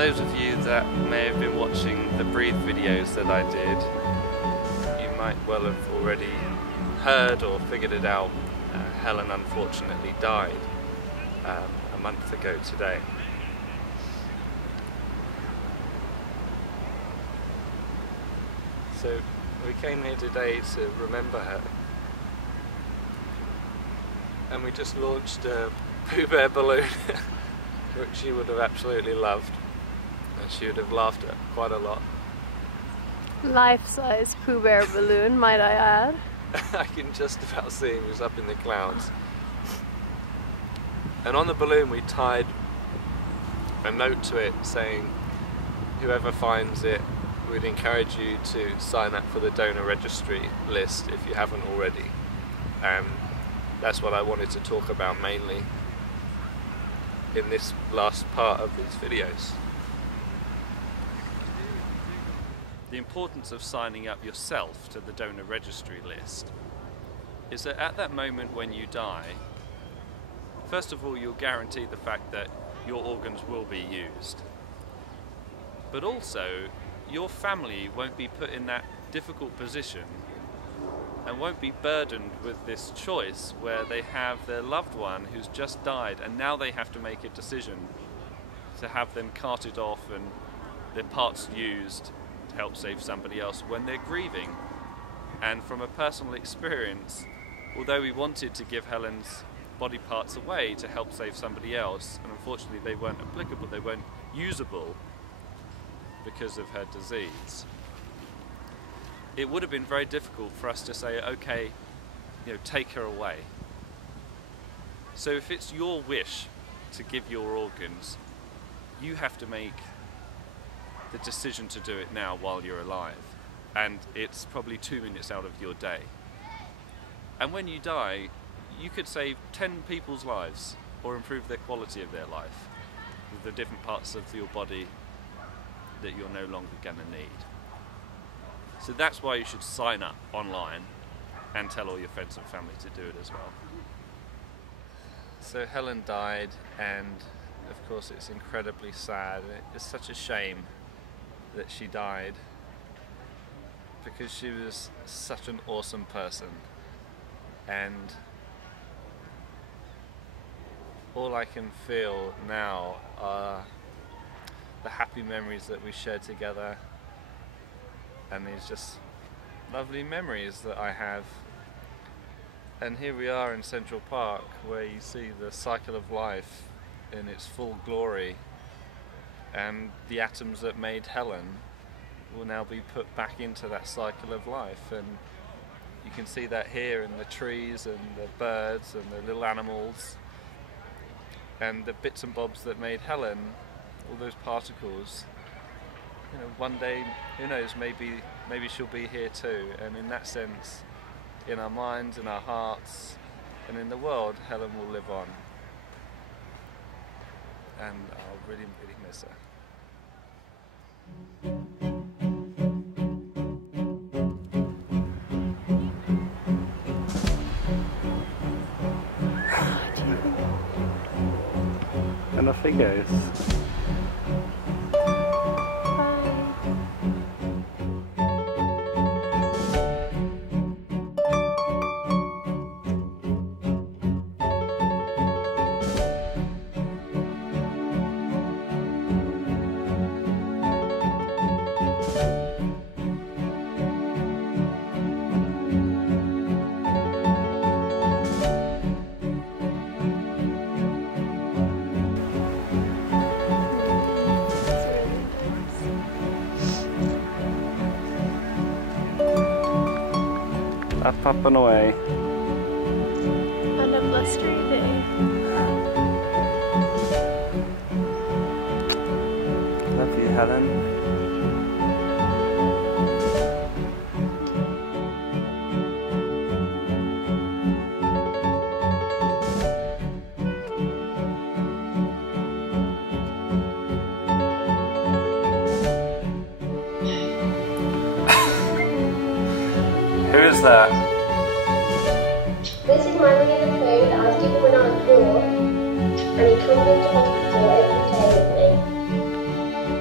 those of you that may have been watching the Breathe videos that I did, you might well have already heard or figured it out. Helen unfortunately died a month ago today. So we came here today to remember her, and we just launched a Pooh Bear balloon which she would have absolutely loved, and she would have laughed at quite a lot. Life-size Pooh Bear balloon, might I add. I can just about see him, he's up in the clouds. And on the balloon we tied a note to it saying, whoever finds it, we'd encourage you to sign up for the donor registry list if you haven't already. That's what I wanted to talk about mainly in this last part of these videos. The importance of signing up yourself to the donor registry list is that at that moment when you die, first of all, you'll guarantee the fact that your organs will be used. But also, your family won't be put in that difficult position and won't be burdened with this choice where they have their loved one who's just died and now they have to make a decision to have them carted off and their parts used to help save somebody else when they're grieving. And from a personal experience, although we wanted to give Helen's body parts away to help save somebody else, and unfortunately they weren't applicable, they weren't usable because of her disease, it would have been very difficult for us to say, okay, take her away. So if it's your wish to give your organs, you have to make the decision to do it now while you're alive, and it's probably 2 minutes out of your day. And when you die, you could save 10 people's lives or improve their quality of their life with the different parts of your body that you're no longer going to need. So that's why you should sign up online and tell all your friends and family to do it as well. So Helen died, and of course it's incredibly sad. It's such a shame that she died because she was such an awesome person, and all I can feel now are the happy memories that we shared together, and these just lovely memories that I have. And here we are in Central Park, where you see the cycle of life in its full glory, and the atoms that made Helen will now be put back into that cycle of life. And you can see that here in the trees and the birds and the little animals and the bits and bobs that made Helen, all those particles. One day, who knows, maybe she'll be here too. And in that sense, in our minds, in our hearts, and in the world, Helen will live on. And I'll really, really miss her. And off he goes. Up and away. On a blustery day. Love you, Helen. Who is that? This is my winning the food that I was given when I was born, and he comes into hospital every day with me.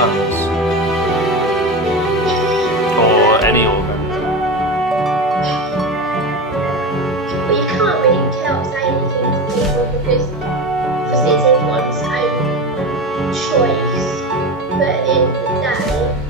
lungs or any organ. But you can't really say anything to people because obviously it's everyone's own choice. But at the end of the day,